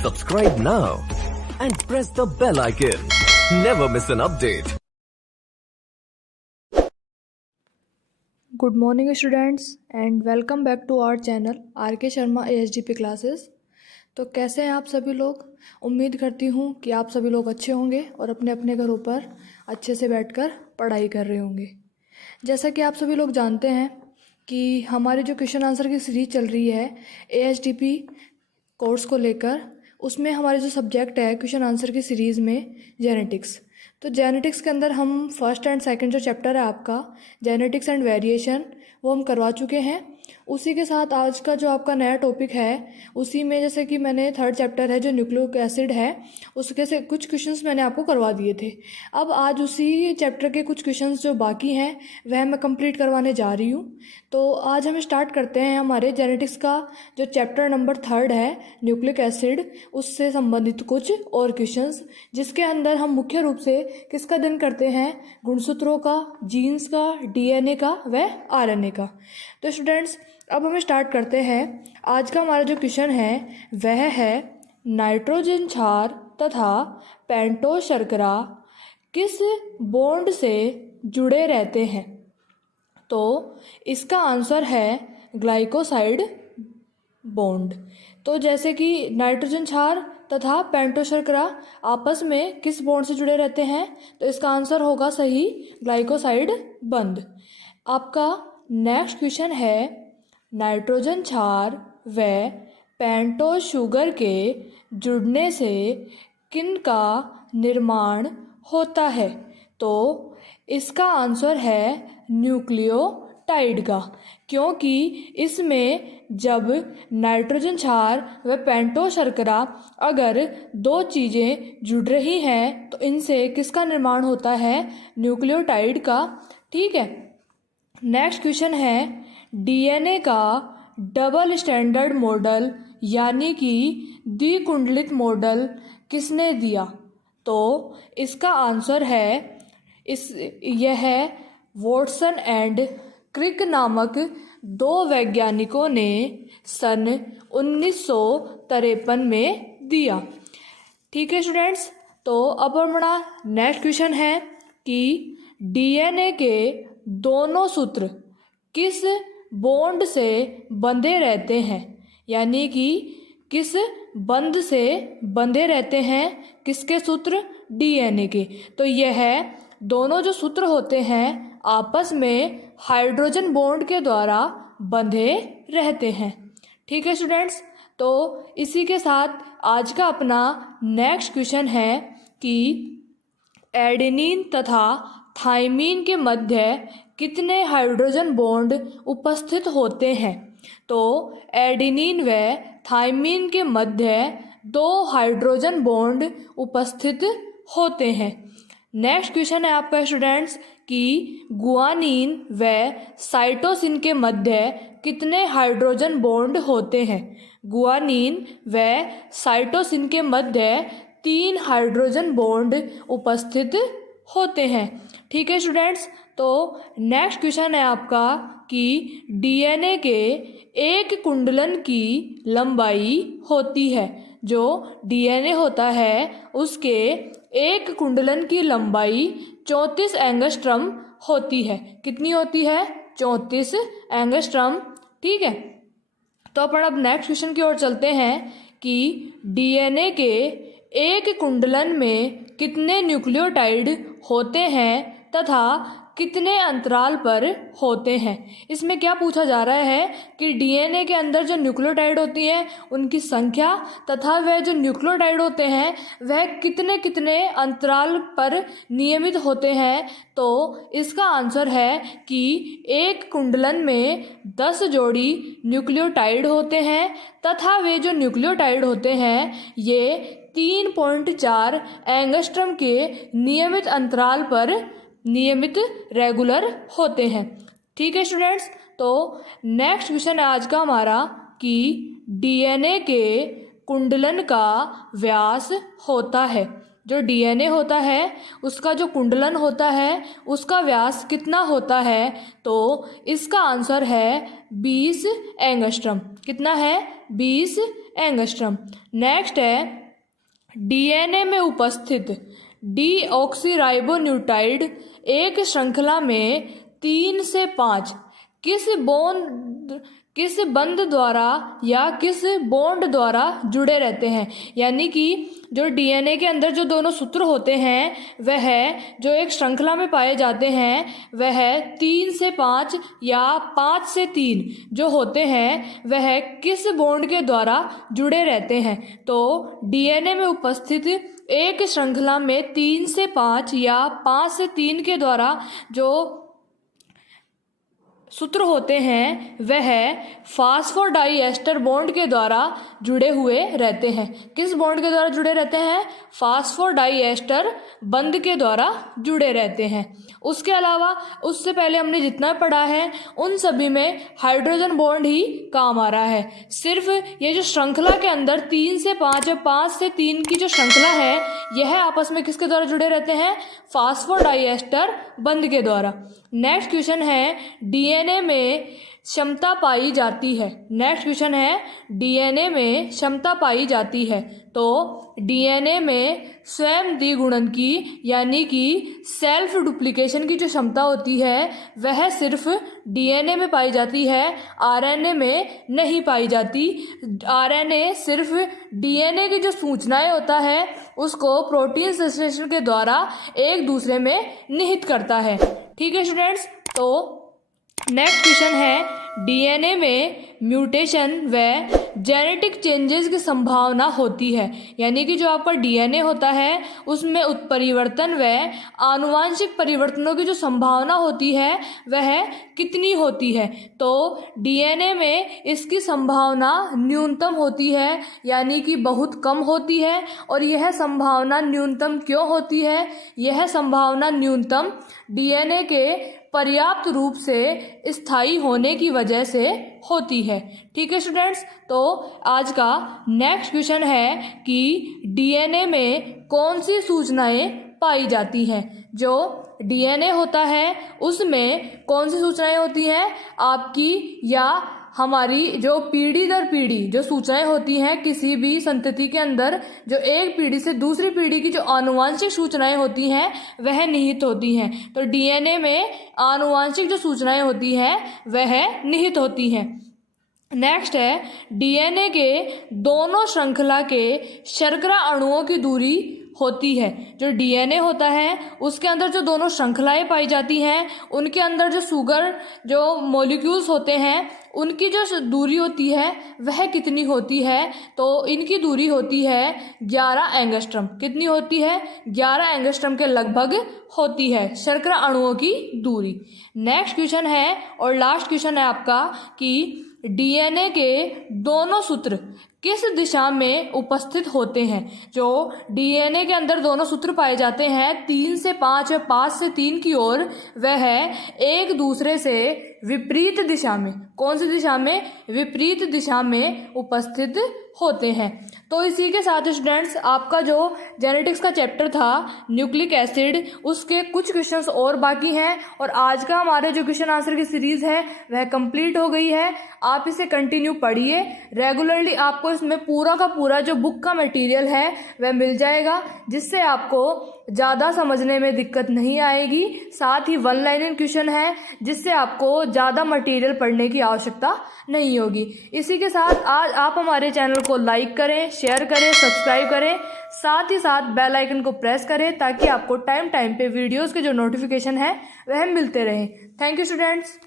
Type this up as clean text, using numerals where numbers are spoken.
Subscribe now and press the bell icon. Never miss an update. Good morning students and welcome back to our channel RK. Sharma ASDP classes. तो कैसे हैं आप सभी लोग? उम्मीद करती हूँ कि आप सभी लोग अच्छे होंगे और अपने अपने घरों पर अच्छे से बैठकर पढ़ाई कर रहे होंगे। जैसा कि आप सभी लोग जानते हैं कि हमारी जो क्वेश्चन आंसर की सीरीज चल रही है ASDP कोर्स को लेकर, उसमें हमारे जो सब्जेक्ट है क्वेश्चन आंसर की सीरीज़ में जेनेटिक्स। तो जेनेटिक्स के अंदर हम फर्स्ट एंड सेकंड जो चैप्टर है आपका जेनेटिक्स एंड वेरिएशन वो हम करवा चुके हैं। उसी के साथ आज का जो आपका नया टॉपिक है उसी में जैसे कि मैंने थर्ड चैप्टर है जो न्यूक्लिक एसिड है उसके से कुछ क्वेश्चंस मैंने आपको करवा दिए थे। अब आज उसी चैप्टर के कुछ क्वेश्चंस जो बाकी हैं वह मैं कंप्लीट करवाने जा रही हूँ। तो आज हम स्टार्ट करते हैं हमारे जेनेटिक्स का जो चैप्टर नंबर थर्ड है न्यूक्लिक एसिड, उससे संबंधित कुछ और क्वेश्चंस, जिसके अंदर हम मुख्य रूप से किसका अध्ययन करते हैं? गुणसूत्रों का, जीन्स का, DNA का व RNA का। तो स्टूडेंट्स अब हम स्टार्ट करते हैं। आज का हमारा जो क्वेश्चन है वह है नाइट्रोजन क्षार तथा पेंटोस शर्करा किस बॉन्ड से जुड़े रहते हैं? तो इसका आंसर है ग्लाइकोसाइड बॉन्ड। तो जैसे कि नाइट्रोजन क्षार तथा पेंटोस शर्करा आपस में किस बॉन्ड से जुड़े रहते हैं? तो इसका आंसर होगा सही ग्लाइकोसाइड बंध। आपका नेक्स्ट क्वेश्चन है नाइट्रोजन क्षार व पेंटोस शुगर के जुड़ने से किन का निर्माण होता है? तो इसका आंसर है न्यूक्लियोटाइड का, क्योंकि इसमें जब नाइट्रोजन क्षार व पेंटोस शर्करा अगर दो चीज़ें जुड़ रही हैं तो इनसे किसका निर्माण होता है? न्यूक्लियोटाइड का। ठीक है। नेक्स्ट क्वेश्चन है DNA का डबल स्टैंडर्ड मॉडल यानी कि द्विकुंडलित मॉडल किसने दिया? तो इसका आंसर है यह वॉटसन एंड क्रिक नामक दो वैज्ञानिकों ने सन 1953 में दिया। ठीक है स्टूडेंट्स। तो अब हमारा नेक्स्ट क्वेश्चन है कि DNA के दोनों सूत्र किस बॉन्ड से बंधे रहते हैं? यानी कि किस बंध से बंधे रहते हैं? किसके सूत्र? DNA के। तो यह दोनों जो सूत्र होते हैं आपस में हाइड्रोजन बॉन्ड के द्वारा बंधे रहते हैं। ठीक है स्टूडेंट्स। तो इसी के साथ आज का अपना नेक्स्ट क्वेश्चन है कि एडेनिन तथा थाइमीन के मध्य कितने हाइड्रोजन बॉन्ड उपस्थित होते हैं? तो एडेनिन व थाइमीन के मध्य 2 हाइड्रोजन बॉन्ड उपस्थित होते हैं। नेक्स्ट क्वेश्चन है आपका स्टूडेंट्स कि गुआनिन व साइटोसिन के मध्य कितने हाइड्रोजन बॉन्ड होते हैं? गुआनिन व साइटोसिन के मध्य 3 हाइड्रोजन बॉन्ड उपस्थित होते हैं। ठीक है स्टूडेंट्स। तो नेक्स्ट क्वेश्चन है आपका कि DNA के एक कुंडलन की लंबाई होती है। जो DNA होता है उसके एक कुंडलन की लंबाई 34 एंगस्ट्रम होती है। कितनी होती है? 34 एंगस्ट्रम। ठीक है। तो अपन अब नेक्स्ट क्वेश्चन की ओर चलते हैं कि DNA के एक कुंडलन में कितने न्यूक्लियोटाइड होते हैं तथा कितने अंतराल पर होते हैं? इसमें क्या पूछा जा रहा है कि DNA के अंदर जो न्यूक्लियोटाइड होती हैं उनकी संख्या तथा वह जो न्यूक्लियोटाइड होते हैं वह कितने कितने अंतराल पर नियमित होते हैं। तो इसका आंसर है कि एक कुंडलन में 10 जोड़ी न्यूक्लियोटाइड होते हैं तथा वे जो न्यूक्लियोटाइड होते हैं ये 3.4 एंगस्ट्रम के नियमित अंतराल पर नियमित रेगुलर होते हैं। ठीक है स्टूडेंट्स। तो नेक्स्ट क्वेश्चन है आज का हमारा कि DNA के कुंडलन का व्यास होता है। जो DNA होता है उसका जो कुंडलन होता है उसका व्यास कितना होता है? तो इसका आंसर है 20 एंगस्ट्रम। कितना है? 20 एंगस्ट्रम। नेक्स्ट है डीएनए में उपस्थित डीऑक्सीराइबोन्यूक्लाइड एक श्रृंखला में 3 से 5 किस बंध द्वारा या किस बॉन्ड द्वारा जुड़े रहते हैं। यानी कि जो डीएनए के अंदर जो दोनों सूत्र होते हैं वह जो एक श्रृंखला में पाए जाते हैं वह 3 से 5 या 5 से 3 जो होते हैं वह किस बॉन्ड के द्वारा जुड़े रहते हैं। तो डीएनए में उपस्थित एक श्रृंखला में 3 से 5 या 5 से 3 के द्वारा जो सूत्र होते हैं वह फास्फोडाइएस्टर बॉन्ड के द्वारा जुड़े हुए रहते हैं। किस बॉन्ड के द्वारा जुड़े रहते हैं? फास्फोडाइएस्टर बंध के द्वारा जुड़े रहते हैं। उसके अलावा उससे पहले हमने जितना पढ़ा है उन सभी में हाइड्रोजन बॉन्ड ही काम आ रहा है। सिर्फ ये जो श्रृंखला के अंदर 3 से 5 और 5 से 3 की जो श्रृंखला है यह आपस में किसके द्वारा जुड़े रहते हैं? फास्फोडाइएस्टर बंध के द्वारा। नेक्स्ट क्वेश्चन है डीएनए में क्षमता पाई जाती है। नेक्स्ट क्वेश्चन है डीएनए में क्षमता पाई जाती है। तो डीएनए में स्वयं द्विगुणन की यानी कि सेल्फ डुप्लीकेशन की जो क्षमता होती है वह सिर्फ डीएनए में पाई जाती है, आरएनए में नहीं पाई जाती। आरएनए सिर्फ डीएनए की जो सूचनाएं होता है उसको प्रोटीन संश्लेषण के द्वारा एक दूसरे में निहित करता है। ठीक है स्टूडेंट्स, तो नेक्स्ट क्वेश्चन है डीएनए में म्यूटेशन व जेनेटिक चेंजेस की संभावना होती है। यानी कि जो आपका डीएनए होता है उसमें उत्परिवर्तन व आनुवांशिक परिवर्तनों की जो संभावना होती है वह कितनी होती है? तो डीएनए में इसकी संभावना न्यूनतम होती है, यानी कि बहुत कम होती है। और यह संभावना न्यूनतम क्यों होती है? यह संभावना न्यूनतम डीएनए के पर्याप्त रूप से स्थायी होने की वजह से होती है। ठीक है स्टूडेंट्स, तो आज का नेक्स्ट क्वेश्चन है कि डीएनए में कौन सी सूचनाएं पाई जाती हैं। जो डीएनए होता है उसमें कौन सी सूचनाएं होती हैं? आपकी या हमारी जो पीढ़ी दर पीढ़ी जो सूचनाएं होती हैं किसी भी संतति के अंदर, जो एक पीढ़ी से दूसरी पीढ़ी की जो आनुवांशिक सूचनाएं होती हैं वह निहित होती हैं। तो डीएनए में आनुवांशिक जो सूचनाएं होती हैं वह निहित होती हैं। नेक्स्ट है डीएनए के दोनों श्रृंखला के शर्करा अणुओं की दूरी होती है। जो डीएनए होता है उसके अंदर जो दोनों श्रृंखलाएं पाई जाती हैं उनके अंदर जो शुगर जो मॉलिक्यूल्स होते हैं उनकी जो दूरी होती है वह कितनी होती है? तो इनकी दूरी होती है 11 एंगस्ट्रम। कितनी होती है? 11 एंगस्ट्रम के लगभग होती है शर्करा अणुओं की दूरी। नेक्स्ट क्वेश्चन है और लास्ट क्वेश्चन है आपका कि डीएनए के दोनों सूत्र किस दिशा में उपस्थित होते हैं। जो डीएनए के अंदर दोनों सूत्र पाए जाते हैं 3 से 5 या 5 से 3 की ओर, वह एक दूसरे से विपरीत दिशा में, कौन सी दिशा में? विपरीत दिशा में उपस्थित होते हैं। तो इसी के साथ स्टूडेंट्स आपका जो जेनेटिक्स का चैप्टर था न्यूक्लिक एसिड उसके कुछ क्वेश्चंस और बाकी हैं और आज का हमारे जो क्वेश्चन आंसर की सीरीज़ है वह कंप्लीट हो गई है। आप इसे कंटिन्यू पढ़िए रेगुलरली, आपको इसमें पूरा का पूरा जो बुक का मटेरियल है वह मिल जाएगा, जिससे आपको ज़्यादा समझने में दिक्कत नहीं आएगी। साथ ही वन लाइनर क्वेश्चन है जिससे आपको ज़्यादा मटेरियल पढ़ने की आवश्यकता नहीं होगी। इसी के साथ आज आप हमारे चैनल को लाइक करें, शेयर करें, सब्सक्राइब करें, साथ ही साथ बेल आइकन को प्रेस करें ताकि आपको टाइम टाइम पे वीडियोस के जो नोटिफिकेशन है वह मिलते रहें। Thank you students.